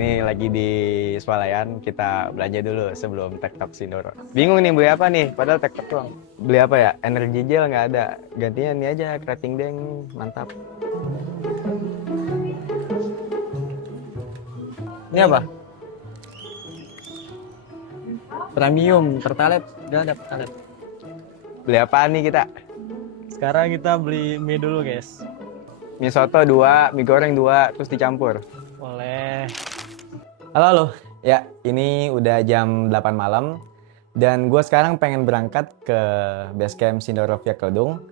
Ini lagi di swalayan, kita belanja dulu sebelum TikTok Sindoro. Bingung nih beli apa nih, padahal TikTok doang. Beli apa ya? Energy gel nggak ada. Gantinya ini aja, Krating Deng, mantap. Ini apa? Premium, pertalite. Gak ada pertalite. Beli apa nih kita? Sekarang kita beli mie dulu, guys. Mie soto 2, mie goreng 2, terus dicampur. Boleh. Halo, halo. Ya, ini udah jam 8 malam. Dan gue sekarang pengen berangkat ke base camp Sindoro Via Kedung.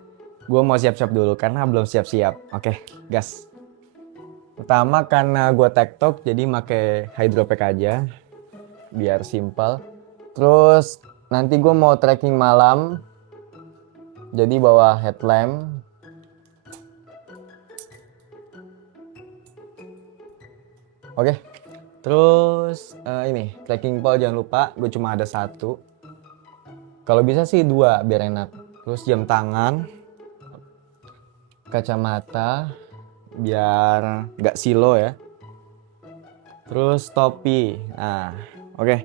Gue mau siap-siap dulu karena belum siap-siap. Oke, gas. Pertama karena gue tektok jadi make hydropack aja. Biar simple. Terus nanti gue mau trekking malam. Jadi bawa headlamp. Oke. Terus ini trekking pole jangan lupa, gue cuma ada 1. Kalau bisa sih 2 biar enak. Terus jam tangan, kacamata biar nggak silo ya. Terus topi. Nah, oke.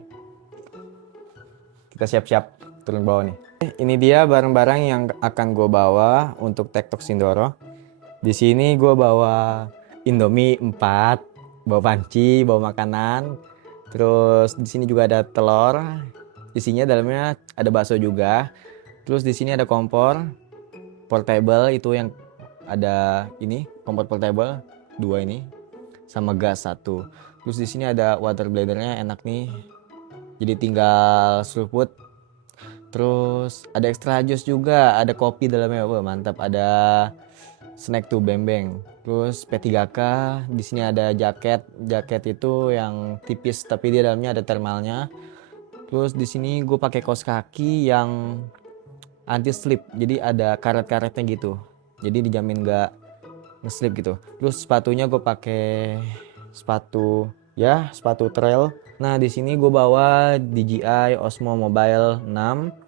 Kita siap-siap turun bawah nih. Ini dia barang-barang yang akan gue bawa untuk TikTok Sindoro. Di sini gue bawa Indomie 4, bawa panci, bawa makanan. Terus di sini juga ada telur. Isinya dalamnya ada bakso juga. Terus di sini ada kompor portable itu yang ada ini, kompor portable 2 ini sama gas 1. Terus di sini ada water bladdernya enak nih. Jadi tinggal seruput. Terus ada extra jus juga, ada kopi dalamnya. Wah, mantap. Ada snack tuh bembeng. Terus P3K, di sini ada jaket. Jaket itu yang tipis tapi dia dalamnya ada thermalnya. Terus di sini gue pakai kaos kaki yang anti slip. Jadi ada karet-karetnya gitu. Jadi dijamin nggak nge-slip gitu. Terus sepatunya gue pakai sepatu trail. Nah, di sini gue bawa DJI Osmo Mobile 6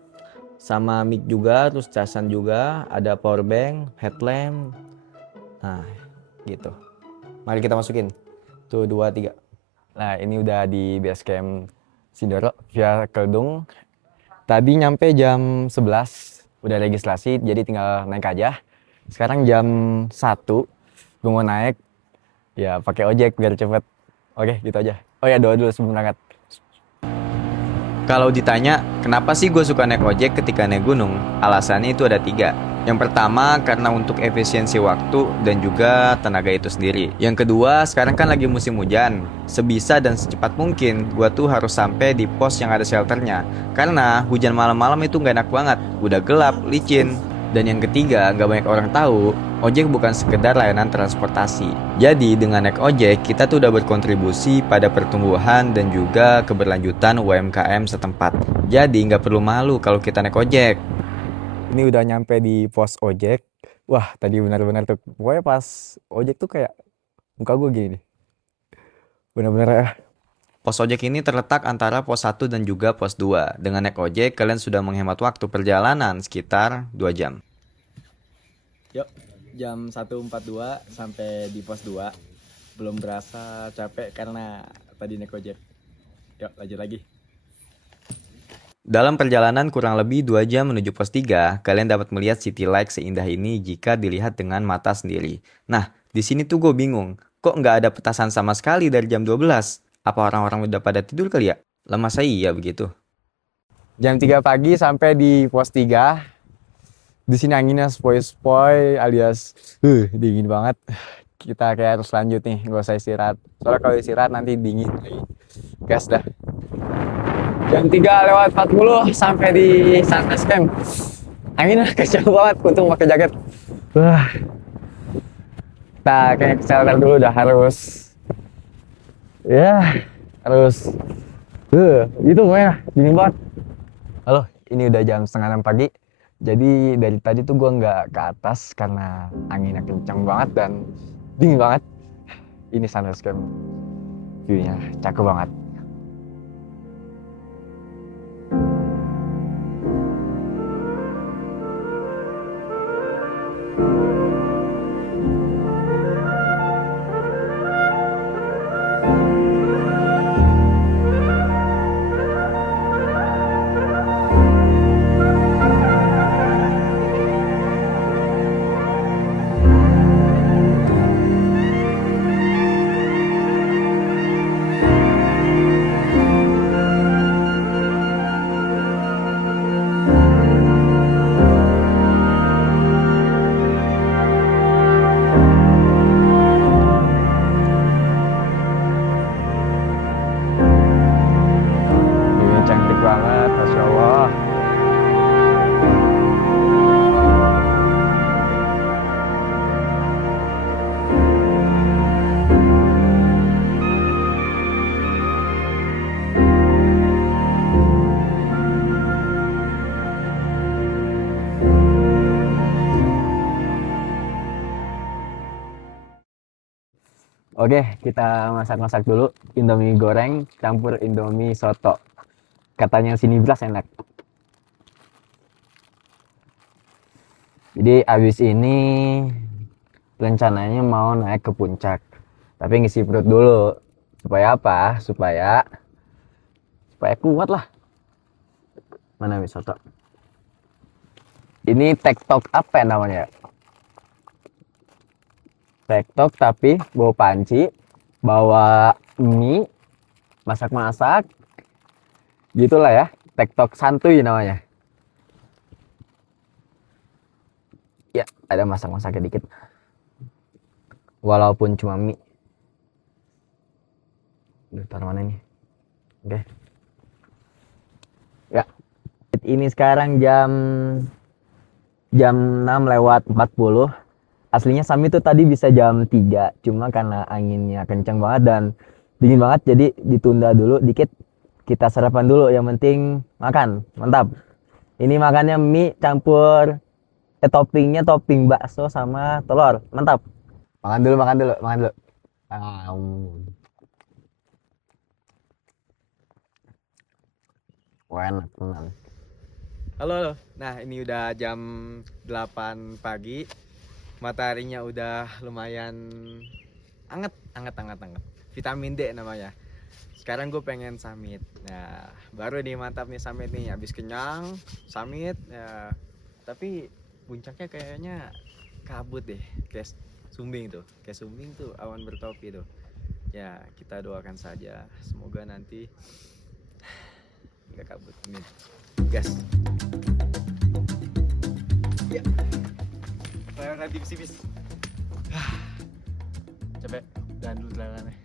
sama mic juga, terus casan juga, ada power bank, headlamp. Nah, gitu. Mari kita masukin. Tuh 2 3. Nah, ini udah di base camp Sindoro Via Kedung. Tadi nyampe jam 11, udah registrasi, jadi tinggal naik aja. Sekarang jam 1, gue mau naik, ya pakai ojek biar cepet. Oke, gitu aja. Oh ya, doa dulu sebelum berangkat. Kalau ditanya, kenapa sih gue suka naik ojek ketika naik gunung? Alasannya itu ada 3. Yang pertama, karena untuk efisiensi waktu dan juga tenaga itu sendiri. Yang kedua, sekarang kan lagi musim hujan. Sebisa dan secepat mungkin, gue tuh harus sampai di pos yang ada shelternya. Karena hujan malam-malam itu nggak enak banget. Udah gelap, licin. Dan yang ketiga, nggak banyak orang tahu, ojek bukan sekedar layanan transportasi. Jadi dengan naik ojek, kita tuh udah berkontribusi pada pertumbuhan dan juga keberlanjutan UMKM setempat. Jadi nggak perlu malu kalau kita naik ojek. Ini udah nyampe di pos ojek. Wah, tadi benar-benar tuh. Pokoknya pas ojek tuh kayak muka gue gini. Benar-benar ya. Pos ojek ini terletak antara pos 1 dan juga pos 2. Dengan naik ojek, kalian sudah menghemat waktu perjalanan sekitar 2 jam. Yuk, jam 1.42 sampai di pos 2. Belum berasa capek karena tadi naik ojek. Yuk, lanjut lagi. Dalam perjalanan kurang lebih 2 jam menuju pos 3, kalian dapat melihat city light seindah ini jika dilihat dengan mata sendiri. Nah, di sini tuh gue bingung. Kok nggak ada petasan sama sekali dari jam 12? Apa orang-orang udah pada tidur kali ya? Lah masa iya begitu? Jam 3 pagi sampai di pos 3. Di sini anginnya spoi-spoi alias dingin banget. Kita kayak harus lanjut nih, gak usah istirahat. Soalnya kalau istirahat nanti dingin lagi. Gas dah. Jam 3:40 sampai di Sunrise Camp. Anginnya kecil banget, untung pakai jaket. Wah. Kita kayak ke shelter dulu dah harus. Ya, harus. Itu pokoknya dingin banget. Halo, ini udah jam setengah 6 pagi. Jadi dari tadi tuh gue nggak ke atas karena anginnya kencang banget dan dingin banget. Ini Sunrise Camp. View-nya cakep banget. Oke, kita masak-masak dulu. Indomie goreng campur Indomie soto. Katanya sini belas enak. Jadi abis ini rencananya mau naik ke puncak. Tapi ngisi perut dulu. Supaya apa? Supaya kuat lah. Mana mie soto? Ini tektok apa ya namanya? Tektok tapi bawa panci, bawa mie, masak-masak. Gitulah ya. Tektok santuy namanya. Ya, ada masak-masaknya dikit. Walaupun cuma mie. Duh, taruh mana ini? Oke. Ya. Ini sekarang jam 6:40. Aslinya Sami tuh tadi bisa jam 3, cuma karena anginnya kencang banget dan dingin banget jadi ditunda dulu dikit. Kita sarapan dulu, yang penting makan. Mantap. Ini makannya mie campur toppingnya topping bakso sama telur. Mantap. Makan dulu. Enak tenan. Halo. Nah, ini udah jam 8 pagi. Mataharinya udah lumayan anget. Vitamin D namanya. Sekarang gue pengen summit. Nah, baru nih mantap nih summit nih. Habis kenyang, summit. Ya, tapi puncaknya kayaknya kabut deh. Kayak Sumbing tuh awan bertopi tuh. Ya, kita doakan saja. Semoga nanti nggak kabut. Nih, gas. Ya. Layangan tipis-tipis. Capek. Jangan dulu layangannya.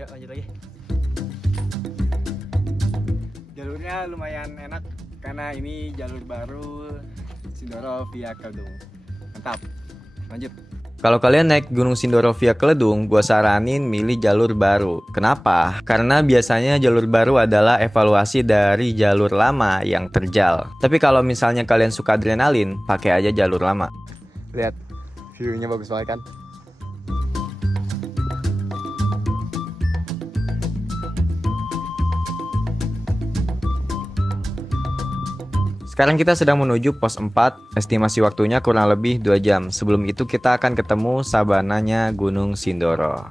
Yuk lanjut lagi. Jalurnya lumayan enak karena ini jalur baru Sindoro via Keledung. Mantap. Lanjut. Kalau kalian naik Gunung Sindoro via Keledung, gua saranin milih jalur baru. Kenapa? Karena biasanya jalur baru adalah evaluasi dari jalur lama yang terjal. Tapi kalau misalnya kalian suka adrenalin, pakai aja jalur lama. Lihat, view-nya bagus banget kan? Sekarang kita sedang menuju pos 4, estimasi waktunya kurang lebih 2 jam. Sebelum itu kita akan ketemu sabananya Gunung Sindoro.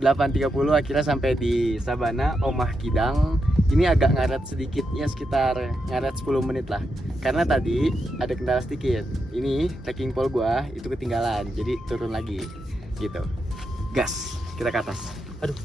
8.30 akhirnya sampai di Sabana Omah Kidang. Ini agak ngaret sedikit, ya sekitar ngaret 10 menit lah. Karena tadi ada kendala sedikit. Ini trekking pole gua itu ketinggalan, jadi turun lagi gitu. Gas, kita ke atas. Aduh.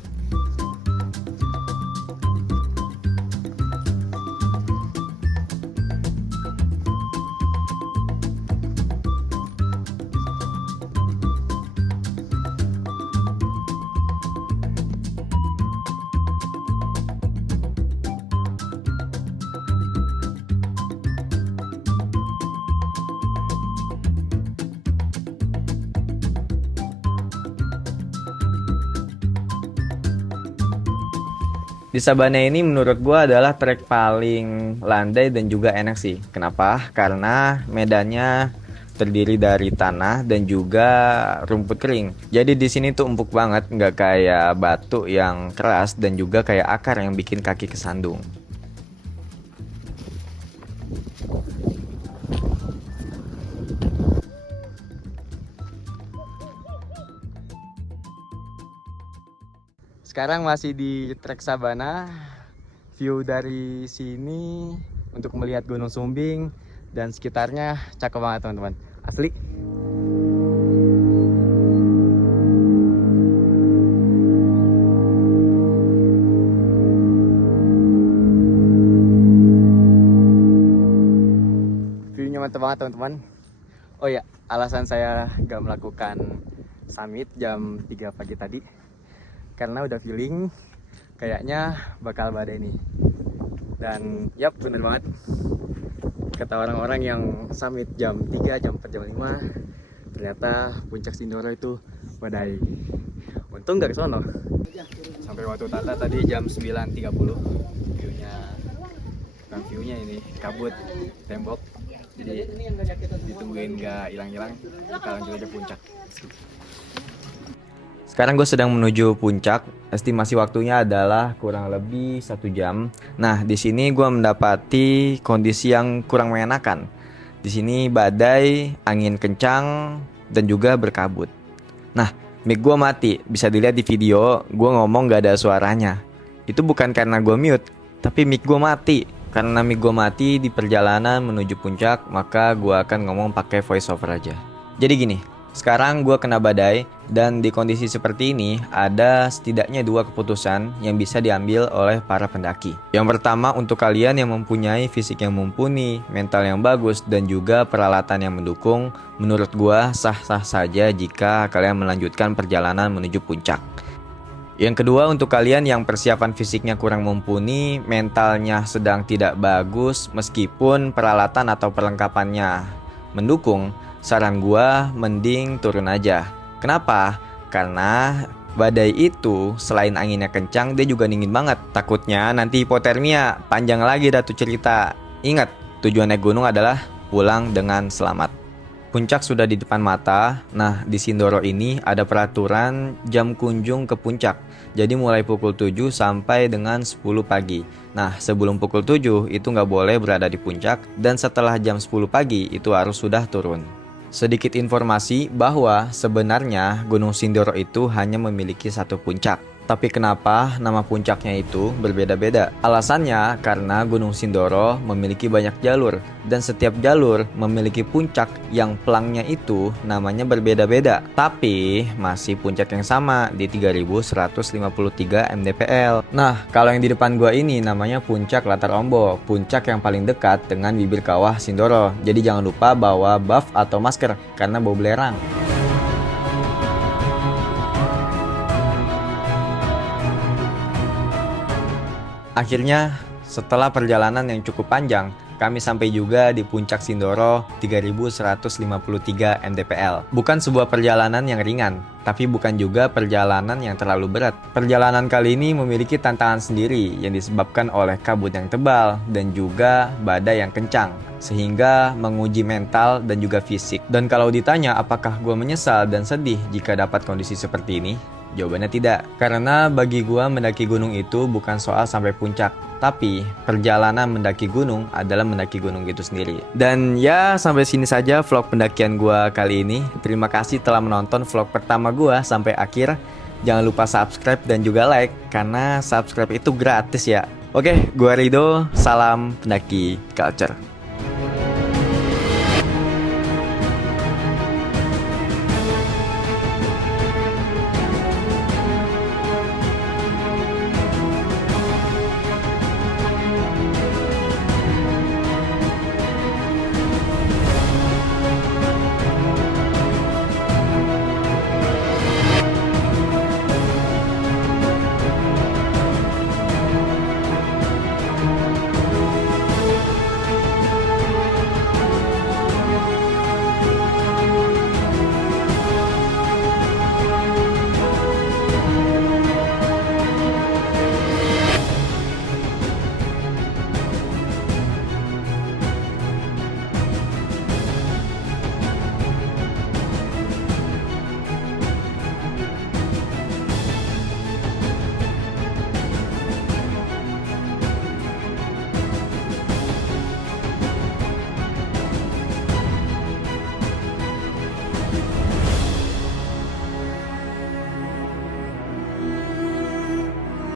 Di Sabana ini menurut gua adalah trek paling landai dan juga enak sih. Kenapa? Karena medannya terdiri dari tanah dan juga rumput kering. Jadi di sini tuh empuk banget, nggak kayak batu yang keras dan juga kayak akar yang bikin kaki kesandung. Sekarang masih di trek Sabana. View dari sini untuk melihat Gunung Sumbing dan sekitarnya cakep banget teman-teman. Asli. View-nya mantap banget teman-teman. Oh ya, alasan saya gak melakukan summit jam 3 pagi tadi karena udah feeling kayaknya bakal badai nih. Dan yap, bener banget kata orang-orang yang summit jam 3, jam 4, jam 5, ternyata puncak Sindoro itu badai. Untung gak kesono. Sampai Watu Tata tadi jam 9.30. Viewnya, bukan viewnya ini, kabut tembok. Jadi ditungguin gak hilang-hilang, kita lanjut aja puncak. Sekarang gue sedang menuju puncak. Estimasi waktunya adalah kurang lebih 1 jam. Nah, di sini gue mendapati kondisi yang kurang mengenakan. Di sini badai, angin kencang, dan juga berkabut. Nah, mic gue mati. Bisa dilihat di video, gue ngomong gak ada suaranya. Itu bukan karena gue mute, tapi mic gue mati. Karena mic gue mati di perjalanan menuju puncak, maka gue akan ngomong pakai voice over aja. Jadi gini, sekarang gue kena badai, dan di kondisi seperti ini ada setidaknya 2 keputusan yang bisa diambil oleh para pendaki. Yang pertama, untuk kalian yang mempunyai fisik yang mumpuni, mental yang bagus, dan juga peralatan yang mendukung, menurut gue sah-sah saja jika kalian melanjutkan perjalanan menuju puncak. Yang kedua, untuk kalian yang persiapan fisiknya kurang mumpuni, mentalnya sedang tidak bagus, meskipun peralatan atau perlengkapannya mendukung, saran gua mending turun aja. Kenapa? Karena badai itu selain anginnya kencang, dia juga dingin banget. Takutnya nanti hipotermia. Panjang lagi dah tuh cerita. Ingat, tujuan naik gunung adalah pulang dengan selamat. Puncak sudah di depan mata. Nah, di Sindoro ini ada peraturan jam kunjung ke puncak. Jadi mulai pukul 7 sampai dengan 10 pagi. Nah, sebelum pukul 7 itu nggak boleh berada di puncak. Dan setelah jam 10 pagi itu harus sudah turun. Sedikit informasi bahwa sebenarnya Gunung Sindoro itu hanya memiliki 1 puncak. Tapi kenapa nama puncaknya itu berbeda-beda? Alasannya karena Gunung Sindoro memiliki banyak jalur, dan setiap jalur memiliki puncak yang pelangnya itu namanya berbeda-beda. Tapi masih puncak yang sama di 3153 mdpl. Nah, kalau yang di depan gua ini namanya puncak Latar Ombo, puncak yang paling dekat dengan bibir kawah Sindoro. Jadi jangan lupa bawa buff atau masker karena bau belerang. Akhirnya, setelah perjalanan yang cukup panjang, kami sampai juga di puncak Sindoro 3153 mdpl. Bukan sebuah perjalanan yang ringan, tapi bukan juga perjalanan yang terlalu berat. Perjalanan kali ini memiliki tantangan sendiri yang disebabkan oleh kabut yang tebal dan juga badai yang kencang, sehingga menguji mental dan juga fisik. Dan kalau ditanya apakah gue menyesal dan sedih jika dapat kondisi seperti ini? Jawabannya tidak, karena bagi gua mendaki gunung itu bukan soal sampai puncak, tapi perjalanan mendaki gunung adalah mendaki gunung itu sendiri. Dan ya, sampai sini saja vlog pendakian gua kali ini. Terima kasih telah menonton vlog pertama gua sampai akhir. Jangan lupa subscribe dan juga like, karena subscribe itu gratis ya. Oke, gua Rido, salam pendaki culture.